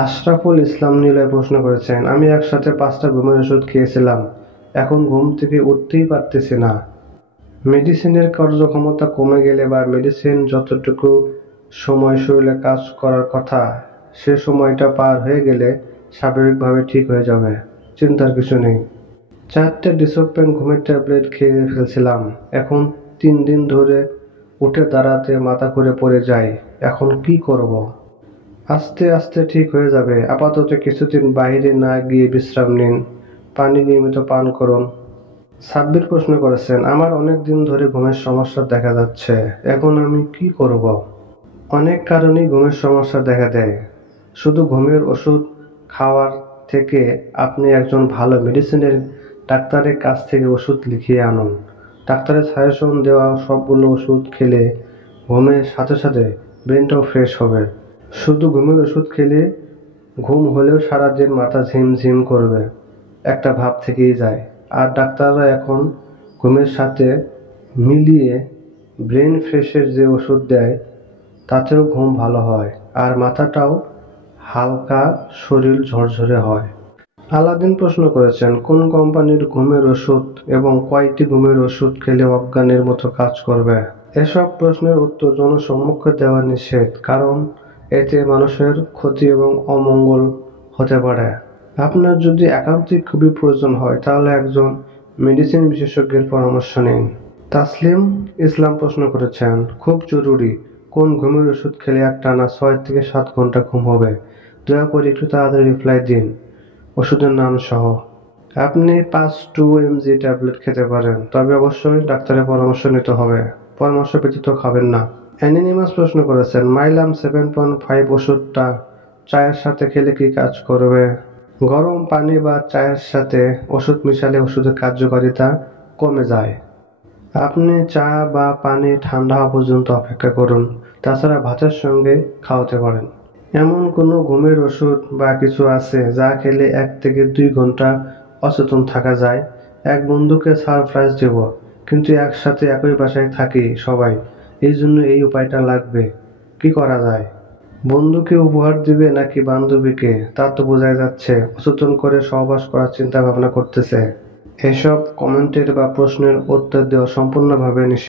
আশরাফুল ইসলাম নিলয় প্রশ্ন করেছেন, আমি একসাথে 5টা ঘুমের ওষুধ খেয়েছিলাম, এখন ঘুম থেকে উঠতেই পারতেছি না। মেডিসিনের কার্যক্ষমতা কমে গেলে বা মেডিসিন যতটুকু সময় শরীরে কাজ করার কথা সে সময়টা পার হয়ে গেলে স্বাভাবিকভাবে ঠিক হয়ে যাবে, চিন্তার কিছু নেই। 4টে ডিসোপ্রেন ঘুমের ট্যাবলেট খেয়ে ফেলছিলাম, এখন 3 দিন ধরে উঠে দাঁড়াতে মাথা ঘুরে পড়ে যায়, এখন কি করব? আস্তে আস্তে ঠিক হয়ে যাবে, আপাতত কিছুদিন বাইরে না গিয়ে বিশ্রাম নিন, পানি নিয়মিত পান করুন। সাব্বির প্রশ্ন করেছেন, আমার অনেক দিন ধরে ঘুমের সমস্যা দেখা যাচ্ছে, এখন আমি কি করব? অনেক কারণেই ঘুমের সমস্যা দেখা দেয়। শুধু ঘুমের ওষুধ খাওয়ার থেকে আপনি একজন ভালো মেডিসিনের ডাক্তারের কাছ থেকে ওষুধ লিখিয়ে আনুন। ডাক্তারের সাজেশন দেওয়া সবগুলো ওষুধ খেলে ঘুমের সাথে সাথে ব্রেনটাও ফ্রেশ হবে। শুধু ঘুমের ওষুধ খেলে ঘুম হলেও সারাদিন মাথা ঝিমঝিম করবে, একটা ভাব থেকেই যায়। আর ডাক্তাররা এখন ঘুমের সাথে মিলিয়ে ব্রেন ফ্রেশের যে ওষুধ দেয় তাতেও ঘুম ভালো হয়, আর মাথাটাও হালকা, শরীর ঝরঝরে হয়। আলাদিন প্রশ্ন করেছেন, কোন কোম্পানির ঘুমের ওষুধ এবং কয়টি ঘুমের ওষুধ খেলে অজ্ঞানের মতো কাজ করবে? এসব প্রশ্নের উত্তর জনসম্মুখে দেওয়া নিষেধ, কারণ এতে মানুষের ক্ষতি এবং অমঙ্গল হতে পারে। আপনার যদি একান্তই খুবই প্রয়োজন হয় তাহলে একজন মেডিসিন বিশেষজ্ঞের পরামর্শ নিন। তাসলিম ইসলাম প্রশ্ন করেছেন, খুব জরুরি, কোন ঘুমের ওষুধ খেলে একটানা 6 থেকে 7 ঘন্টা ঘুম হবে? দয়া করে একটু তাড়াতাড়ি রিপ্লাই দিন, ওষুধের নাম সহ। আপনি 5-2mg ট্যাবলেট খেতে পারেন, তবে অবশ্যই ডাক্তারের পরামর্শ নিতে হবে, পরামর্শ ব্যতীত খাবেন না। অ্যানিনিমাস প্রশ্ন করেছেন, মাইলাম 7.5 ওষুধটা চায়ের সাথে খেলে কি কাজ করবে? গরম পানি বা চায়ের সাথে ওষুধ মিশালে ওষুধের কার্যকারিতা কমে যায়। আপনি চা বা পানি ঠান্ডা হওয়া পর্যন্ত অপেক্ষা করুন, তাছাড়া ভাতের সঙ্গে খাওয়াতে পারেন। এমন কোনো ঘুমের ওষুধ বা কিছু আছে যা খেলে 1 থেকে 2 ঘন্টা অচেতন থাকা যায়? এক বন্ধুকে সারপ্রাইজ দেব, কিন্তু একসাথে একই বাসায় থাকি সবাই, এই জন্য এই উপায়টা লাগবে, কি করা যায়? বন্ধুকে উপহার দিবে নাকি বান্ধবীকে তা তো বোঝাই যাচ্ছে, অচেতন করে সহবাস করার চিন্তা ভাবনা করতেছে। এসব কমেন্টের বা প্রশ্নের উত্তর দেওয়া সম্পূর্ণভাবে নিষেধ।